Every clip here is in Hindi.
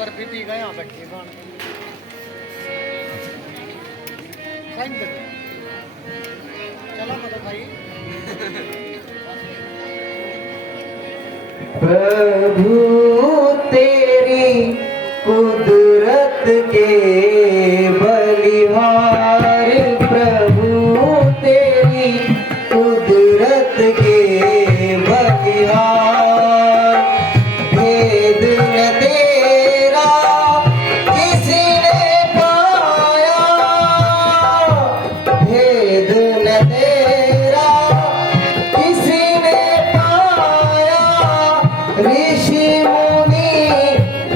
बर्फी पी गए यहाँ बैठे चला मतलब भाई। प्रभु तेरी कुदरत के बलिहार, प्रभु तेरी कुदरत के बलिहार, भेद न तेरा किसी ने पाया, भेद न तेरा किसी ने पाया, ऋषि मुनि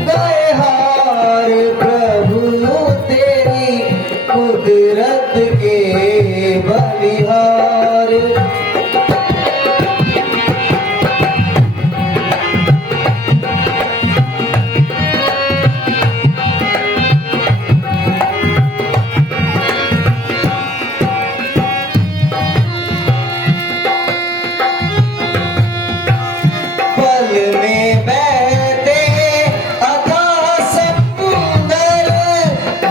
गए हार, प्रभु तेरी कुदरत के बलिहार। पल में बहते अथाह समुंदर,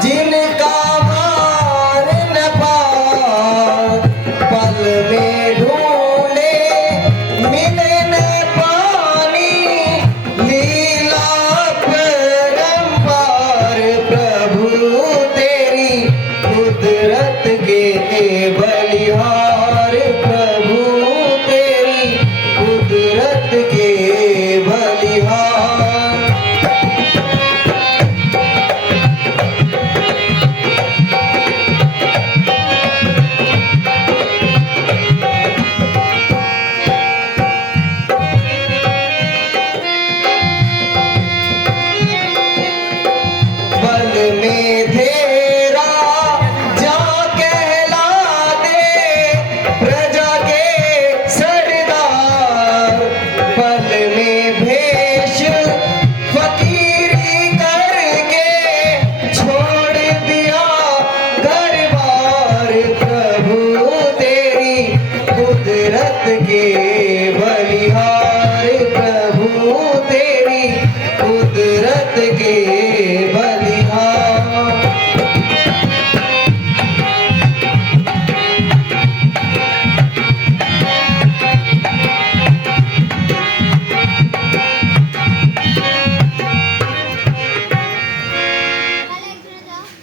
जिनका पार न पार, पल में ढूंढे मिले न पानी, लीला परंपार, प्रभु तेरी कुदरत के बलिहार, प्रभु तेरी कुदरत के बलिहार। बल में तेरा जा कहला दे, प्रजा के सरदार, पल में भेष फकीरी करके छोड़ दिया घर बार, प्रभु तेरी कुदरत के बलिहार, प्रभु तेरी कुदरत के बलिहार।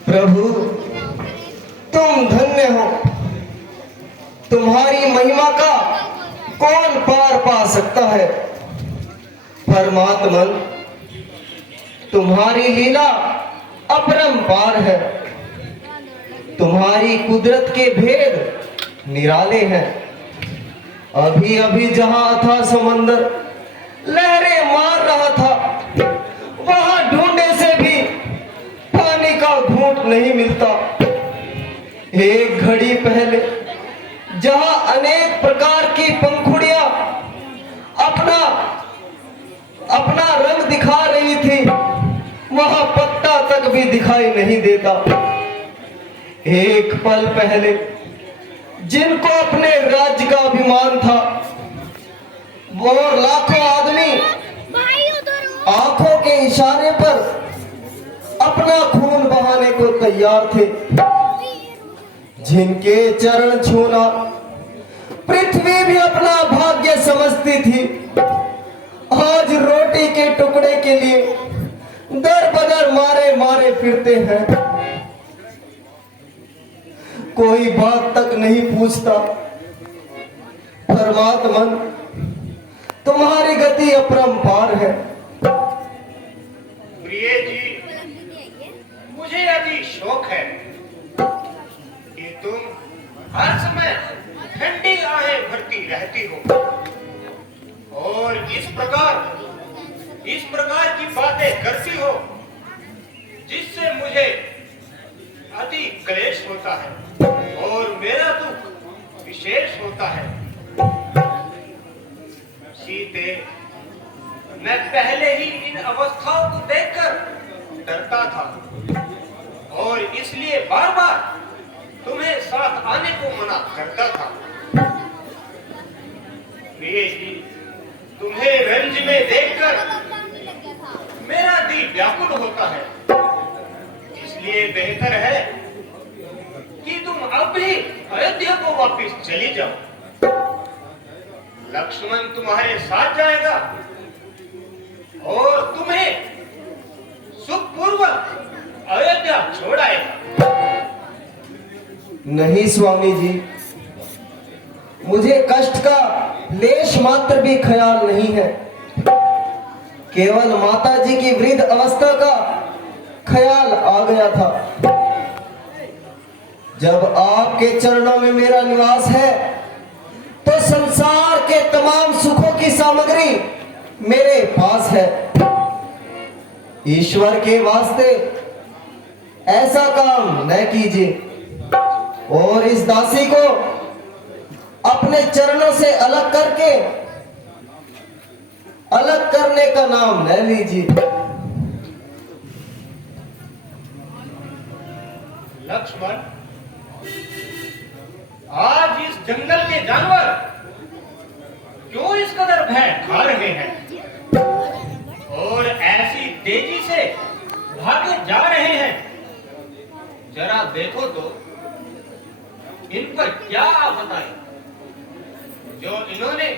प्रभु तुम धन्य हो, तुम्हारी महिमा का कौन पार पा सकता है। परमात्मन तुम्हारी लीला अपरंपार है, तुम्हारी कुदरत के भेद निराले हैं। अभी अभी जहां था समंदर लहरें मार रहा था, वहां ढूंढने से भी पानी का घूंट नहीं मिलता। एक घड़ी पहले जहां अनेक प्रकार की पंखुड़ियां अपना अपना रंग दिखा रही थी, वहां पत्ता तक भी दिखाई नहीं देता। एक पल पहले जिनको अपने राज्य का अभिमान था, वो लाखों आदमी आंखों के इशारे पर अपना खून बहाने को तैयार थे। जिनके चरण छूना पृथ्वी भी अपना भाग्य समझती थी, आज रोटी के टुकड़े के लिए दर बदर मारे मारे फिरते हैं। कोई बात तक नहीं पूछता। परमात्मन तुम्हारी गति अपरंपार है। प्रिय जी, मुझे अभी शौक है कि तुम हर समय ठंडी आहें भरती रहती हो और इस प्रकार की बातें करती हो जिससे मुझे अति क्लेश होता है और मेरा दुख विशेष होता है। सीते, मैं पहले ही इन अवस्थाओं को देखकर डरता था और इसलिए बार बार तुम्हें साथ आने को मना करता था। प्रिय जी, तुम्हें रंज में देखकर मेरा दिल व्याकुल होता है। इसलिए बेहतर है कि तुम अब ही अयोध्या को वापस चली जाओ। लक्ष्मण तुम्हारे साथ जाएगा और तुम्हें सुखपूर्वक अयोध्या छोड़ आएगा। नहीं स्वामी जी, मुझे कष्ट का लेश मात्र भी ख्याल नहीं है। केवल माता जी की वृद्ध अवस्था का ख्याल आ गया था। जब आपके चरणों में मेरा निवास है तो संसार के तमाम सुखों की सामग्री मेरे पास है। ईश्वर के वास्ते ऐसा काम न कीजिए और इस दासी को अपने चरणों से अलग करके अलग करने का नाम न लीजिए। लक्ष्मण, आज इस जंगल के जानवर क्यों इस कदर भय खा रहे हैं और ऐसी तेजी से भागे जा रहे हैं? जरा देखो तो इन पर क्या आफत आई जो इन्होंने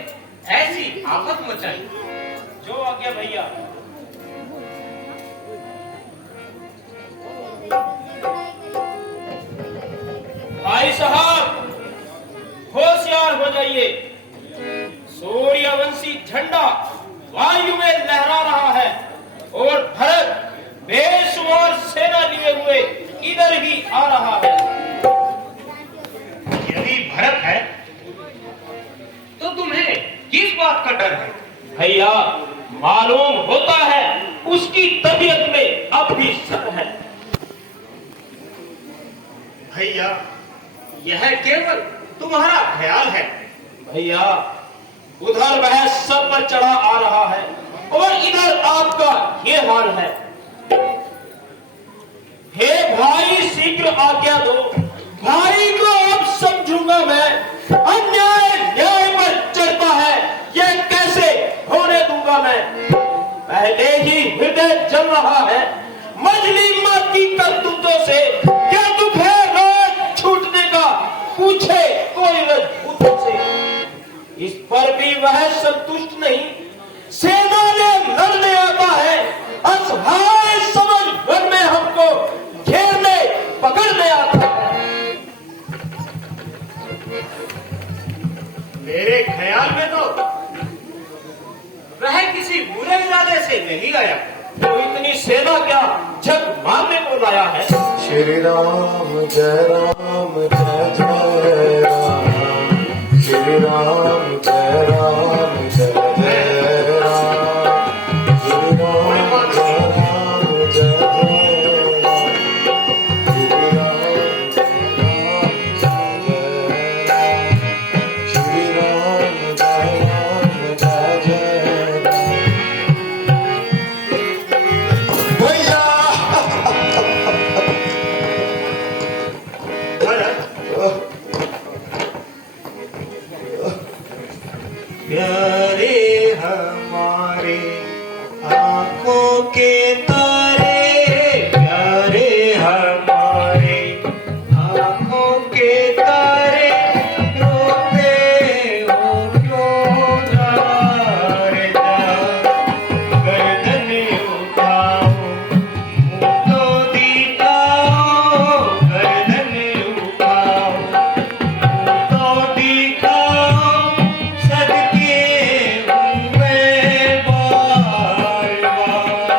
ऐसी आफत मचाई। जो आज्ञा भैया। भाई साहब, होशियार हो जाइए। सूर्यवंशी झंडा वायु में लहरा रहा है और भरत बेशुमार सेना लिए हुए इधर ही आ रहा है। यदि भरत है तो तुम्हें किस बात का डर है? भैया, मालूम होता है उसकी तबीयत में अब भी शक है। भैया, यह केवल तुम्हारा ख्याल है। भैया, उधर वह सर पर चढ़ा आ रहा है और इधर आपका ये हाल है। हे भाई, शीघ्र आज्ञा दो। भाई को अब समझूंगा मैं। अन्याय न्याय पर चढ़ता है, यह कैसे होने दूंगा मैं। पहले ही हृदय जल रहा है मजली माँ की करतूतों से। क्या दुख है राज छूटने का, पूछे कोई रजपूतों से। इस पर भी वह संतुष्ट नहीं, सेना में लड़ने आता है। असहाय समझ घर में हमको घेरने पकड़ने आता है। मेरे ख्याल में तो वह किसी बुरे इरादे से नहीं आया। तो इतनी सेना क्या जग मारने को लाया है? श्री राम जय राम जय जय राम। श्री राम जय राम जय जय राम। श्री राम जय राम जय जय राम। श्री राम जय राम जय जय राम। भैया भरत, प्यारे हमारे आंखों के तारे, प्यारे हमारे आंखों के तारे, रोते हो क्यों रे गर्दन उठाओ, मुंह तो दिखाओ, गर्दन उठाओ, मुंह तो दिखाओ, सदके हुए बार बार।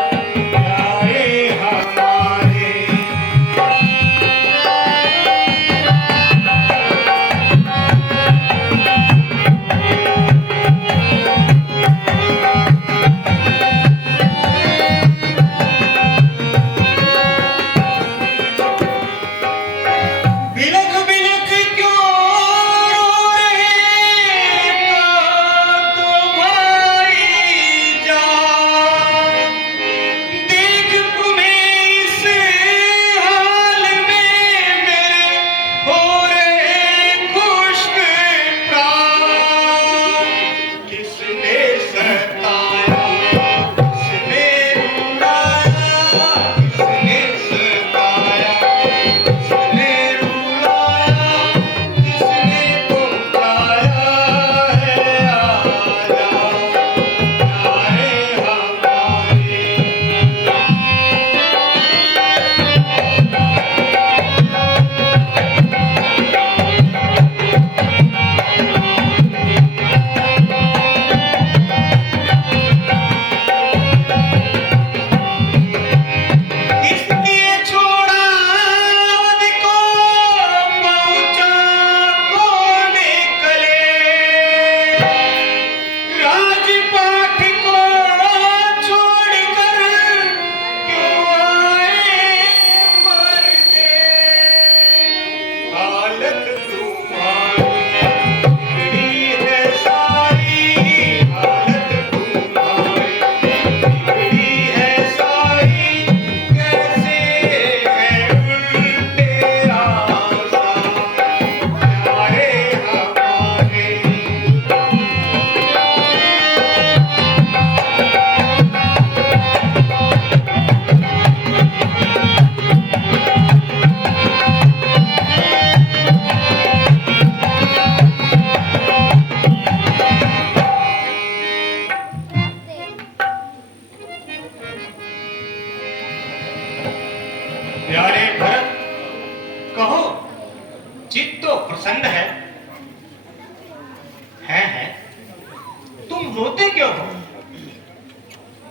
रोते क्यों हो?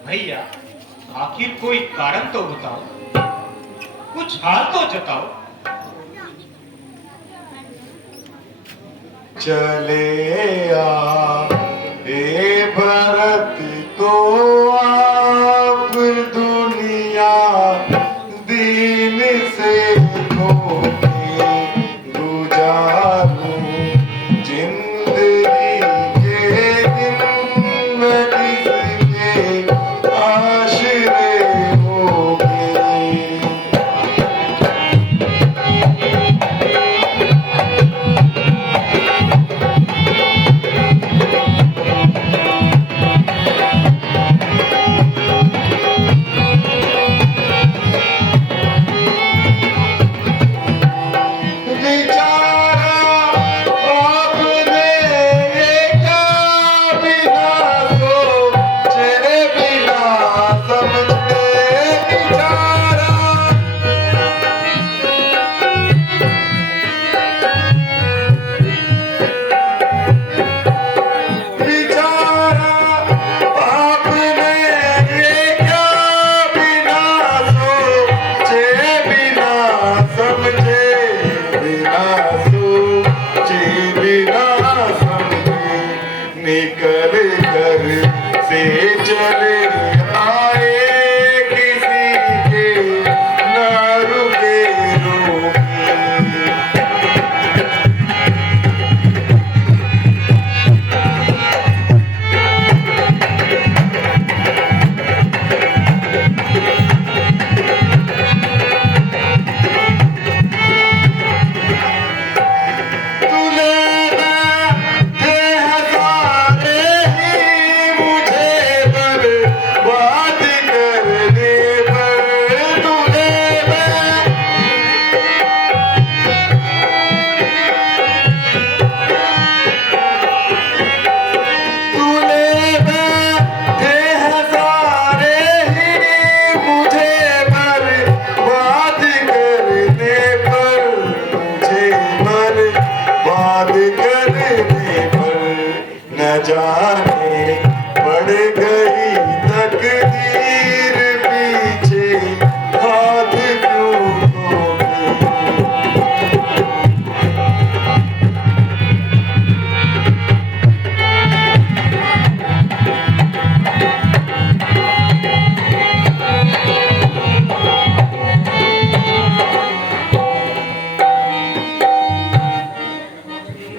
भैया, आखिर कोई कारण तो बताओ, कुछ हाल तो जताओ। चले आ ए भरत को आप दुनिया दीन से खोके गुजारूं जिंदगी के दिन मैं किसके आश्रय होके। निकल घर से चले आए किसी के न रुके रोके। जाने पड़ गई तकदीर पीछे हाथ क्यों धोके।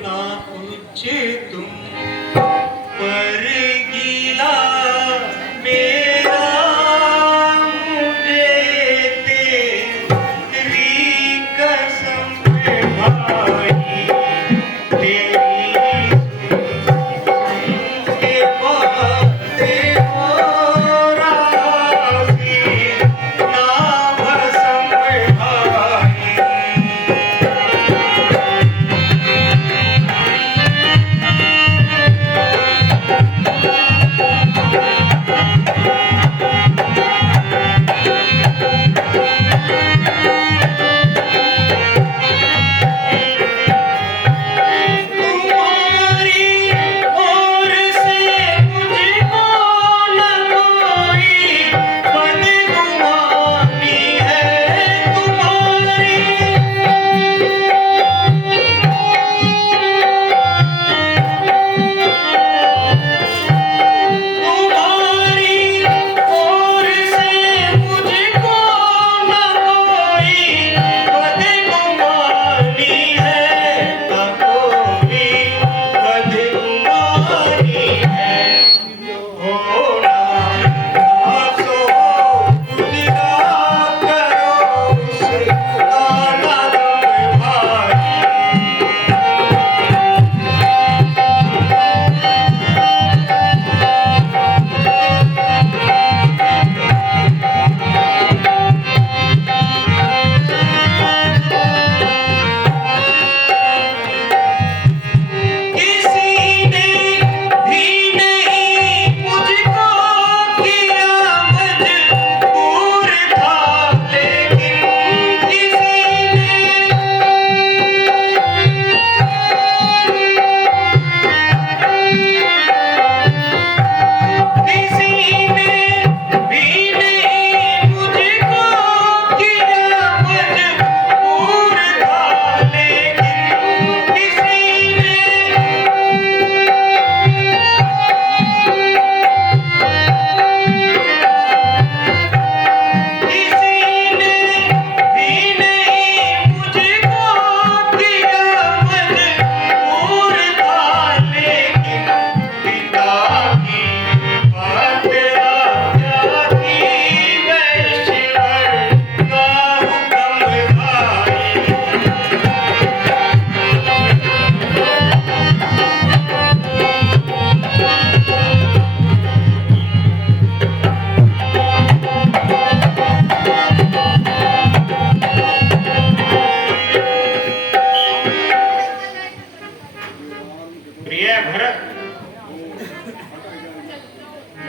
ना पूछे तुम पर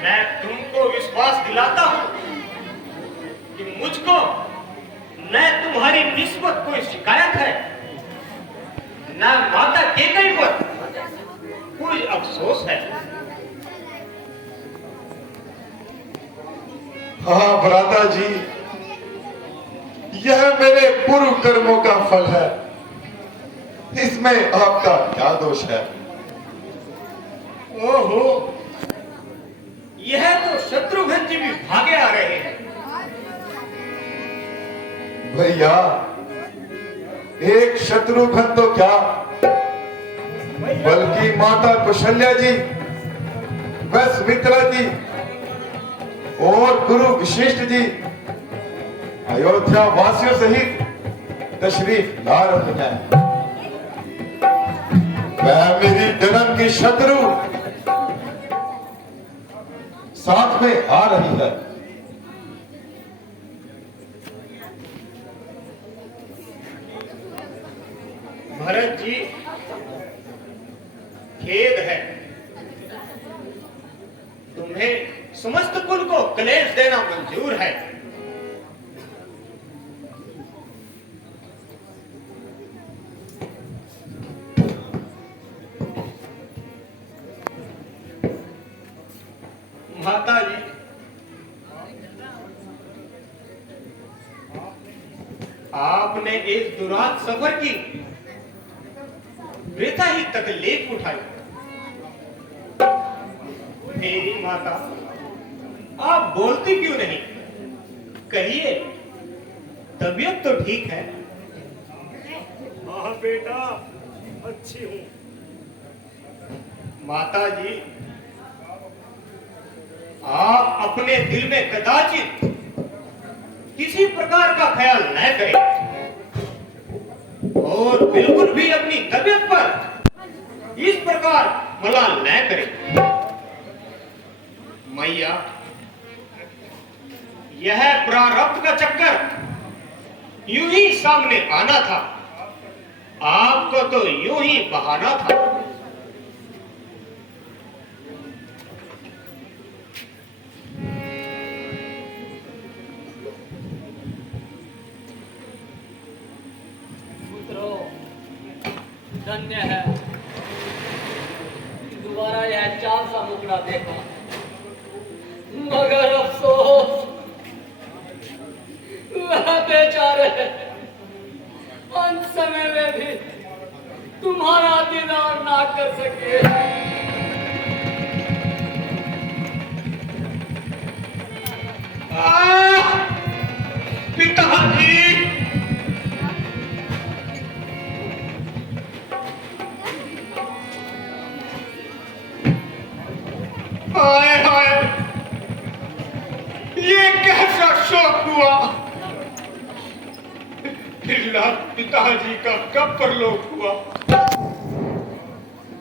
मैं तुमको विश्वास दिलाता हूं कि मुझको न तुम्हारी निस्बत कोई शिकायत है, न माता केकई पर कोई अफसोस है। हाँ भ्राता जी, यह मेरे पूर्व कर्मों का फल है, इसमें आपका क्या दोष है? ओहो, यह तो शत्रुघ्न जी भी भागे आ रहे हैं। भैया, एक शत्रुघ्न तो क्या, बल्कि माता कौशल्या जी, व सुमित्रा जी और गुरु वशिष्ठ जी अयोध्या वासियों सहित तशरीफ ला रहे हैं। वह मेरी जन्म की शत्रु साथ में आ रही है। भरत जी, खेद है, तुम्हें समस्त कुल को क्लेश देना मंजूर है। माता जी, आपने इस दुरात सफर की वृथा ही तकलीफ उठाई। मेरी माता, आप बोलती क्यों नहीं? कहिए, तबीयत तो ठीक है? हाँ बेटा, अच्छी हूँ। माता जी, आप अपने दिल में कदाचित किसी प्रकार का ख्याल न करें और बिल्कुल भी अपनी तबीयत पर इस प्रकार मलाल न करें। मैया, यह प्रारब्ध का चक्कर यूं ही सामने आना था, आपको तो यूं ही बहाना था। धन्य है कि दोबारा यह चांद सा मुकड़ा देखा, मगर अफसोस वह बेचारे अंत समय में भी तुम्हारा दीदार ना कर सके। पिताजी, हाय हाय, ये कैसा शौक हुआ? फिर पिताजी का कब परलोक हुआ?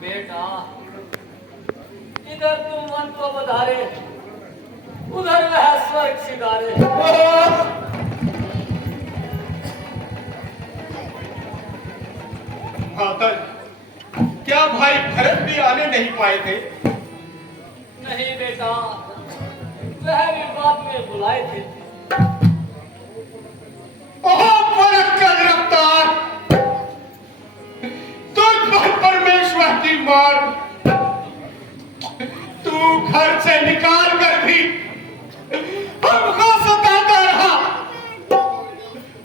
बेटा, इधर तुम मन को बधारे, उधर वह स्वर्ग सिधारे। माता, क्या भाई भरत भी आने नहीं पाए थे? नहीं बेटा, वह भी बाद में बुलाए थे। ओह भरत का गिरफ्तार, तुझ पर परमेश्वर की मार, तू घर से निकाल कर भी हमको सताता रहा।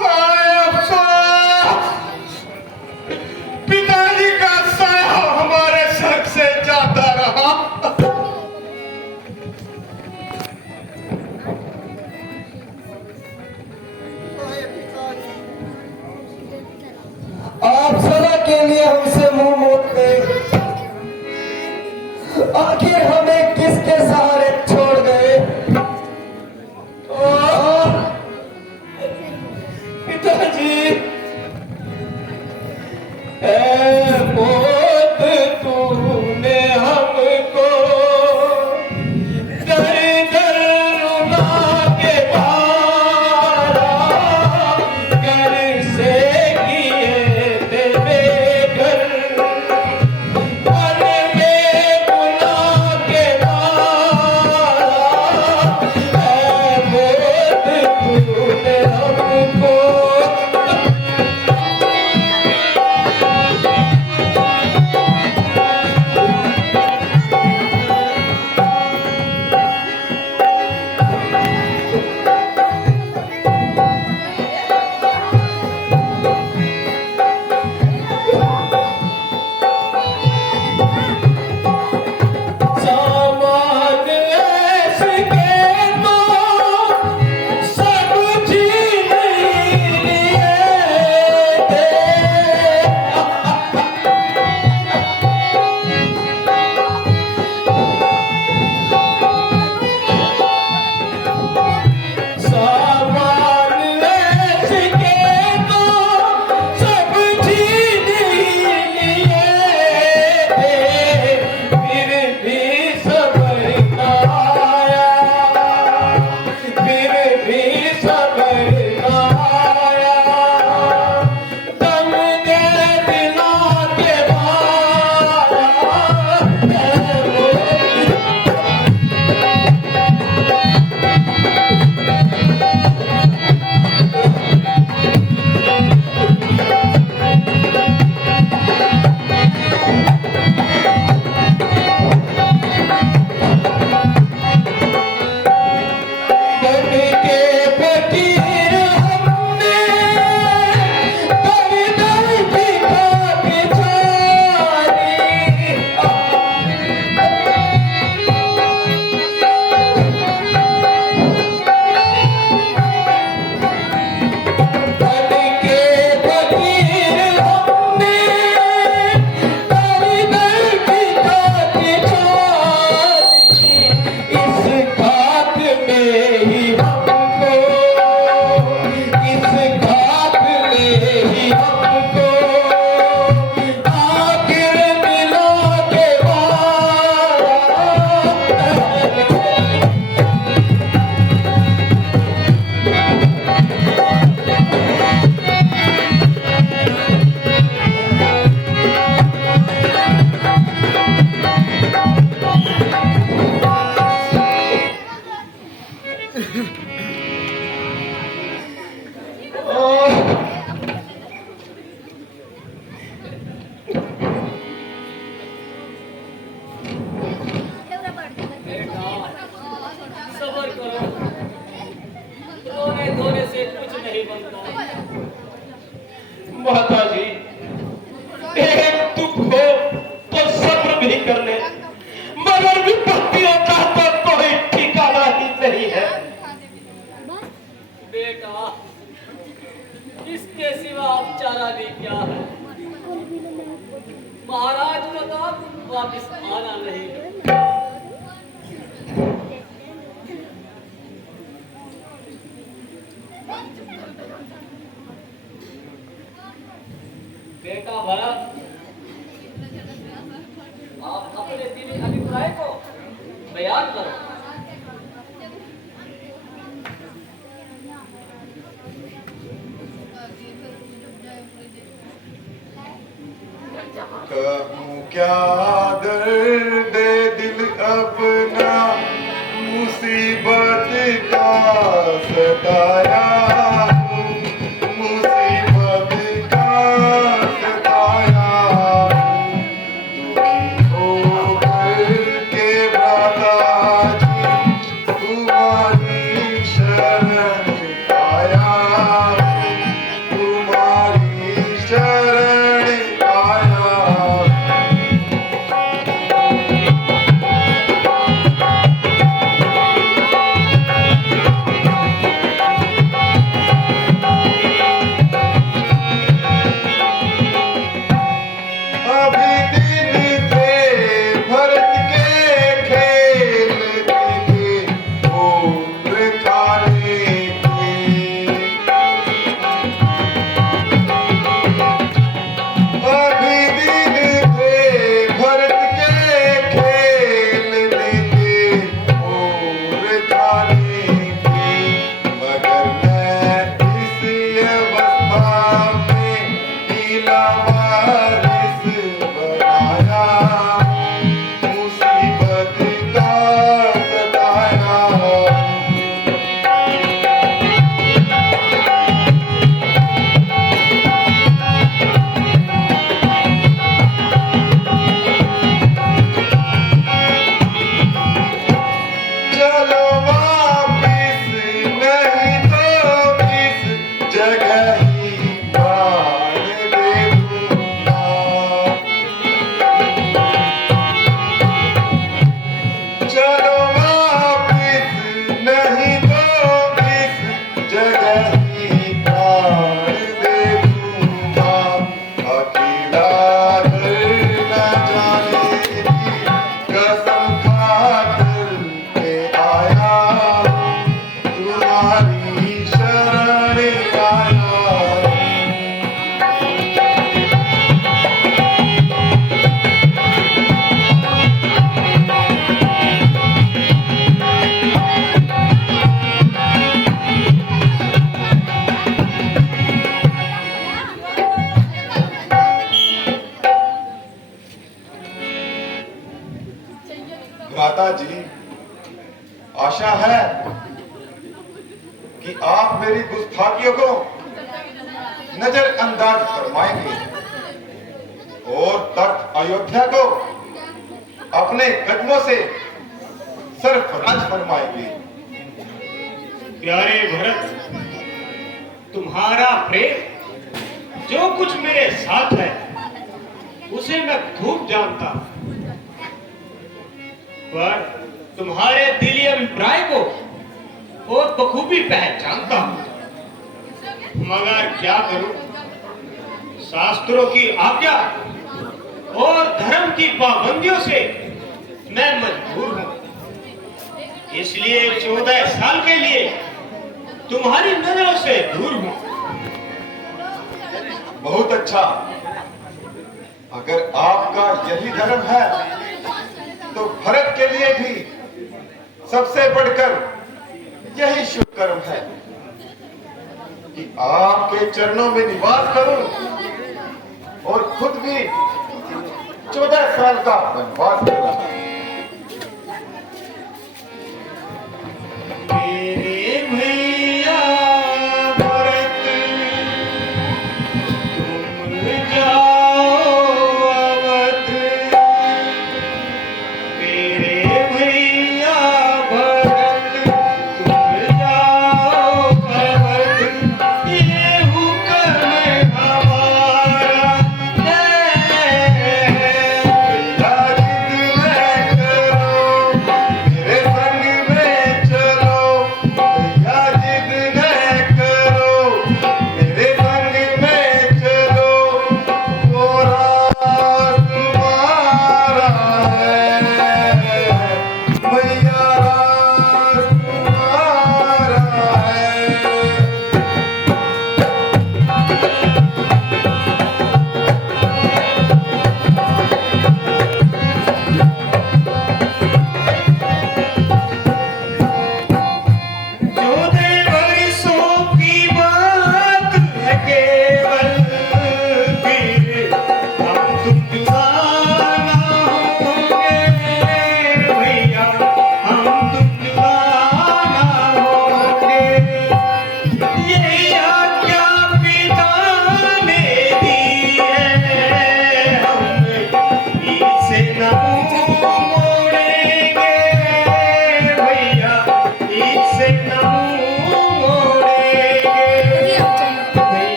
हाय अफसोस, पिताजी का साया हमारे सर से जाता रहा। आप सदा के लिए हमसे मुंह मोड़ते, आखिर हमें किसके सहारे छोड़ गए? महाभारत, आप अपने दिली अभिप्राय को बयान करो। कहूँ क्या दर्द दिल अपना मुसीबत का सताया हूँ, मुसीबत का सताया हूँ। दुखी होकर के भ्राता जी तुम्हारी शरण आया हूँ, तुम्हारी शरण आया हूँ। अभी दिन थे भरत के खेलने के, उम्र खाने की। अभी दिन थे भरत के खेलने के, उम्र खाने की। मगर मैं इस अवस्था में नीला वारिस बनाया, मुसीबत का सताया। चलो वापिस नहीं तो इस जगह ही प्राण दे दूंगा। चलो वापिस नहीं तो इस जगह ही प्राण दे दूंगा। अकेला दर न जाने की कसम खाकर के आया हूँ, तुम्हारी शरण आया हूँ। भ्राता जी, आशा है कि आप मेरी गुस्ताखियों को नजरअंदाज फरमाएंगे और तख्त अयोध्या को अपने कदमों से सरफराज फरमाएंगे। प्यारे भरत, तुम्हारा प्रेम जो कुछ मेरे साथ है उसे मैं खूब जानता हूं, पर तुम्हारे दिली अभिप्राय को और बखूबी पहचानता हूं। मगर क्या करूं, शास्त्रों की आज्ञा और धर्म की पाबंदियों से मैं मजबूर हूं। इसलिए 14 साल के लिए तुम्हारी नजरों से दूर हूं। बहुत अच्छा, अगर आपका यही धर्म है तो भरत के लिए भी सबसे बढ़कर यही शुभ कर्म है कि आपके चरणों में निवास करूं और खुद भी 14 साल का वनवास करूं। मेरे भैया भरत, तुम जाओ अवध। मेरे भैया भरत, तुम जाओ अवध। ये हुक्म हमारा है। भैया जिद में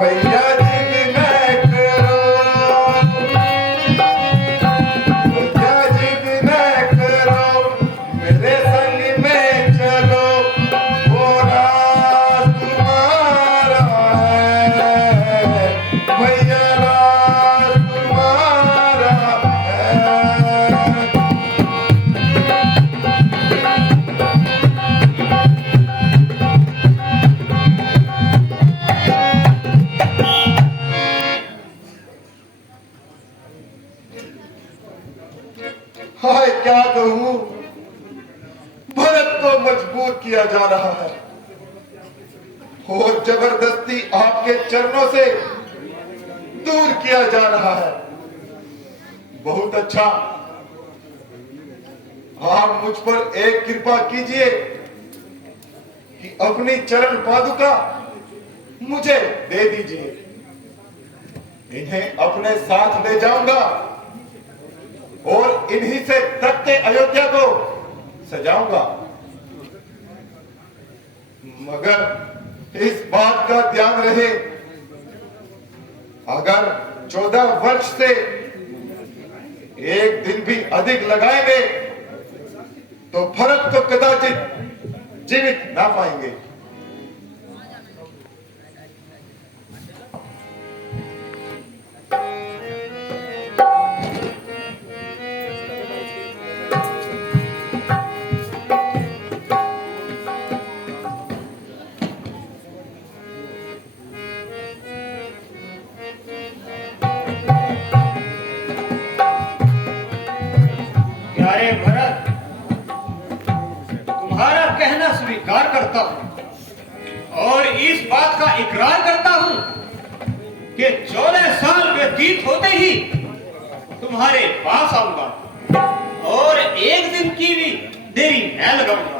भैया जिद न करो, भैया जिद न करो, मेरे संग में चलो, वो राज तुम्हारा है, भैया राज तुम्हारा है। हाय क्या कहूं, भरत को मजबूर किया जा रहा है और जबरदस्ती आपके चरणों से दूर किया जा रहा है। बहुत अच्छा, आप मुझ पर एक कृपा कीजिए कि अपनी चरण पादुका मुझे दे दीजिए, इन्हें अपने साथ ले जाऊंगा और इन्हीं से तख्ते अयोध्या को सजाऊंगा। मगर इस बात का ध्यान रहे, अगर 14 वर्ष से एक दिन भी अधिक लगाएंगे तो भरत को कदाचित जीवित ना पाएंगे। प्यारे भरत, तुम्हारा कहना स्वीकार करता हूं और इस बात का इकरार करता हूं कि 14 साल व्यतीत होते ही तुम्हारे पास आऊंगा और एक दिन की भी देरी न लगाऊंगा।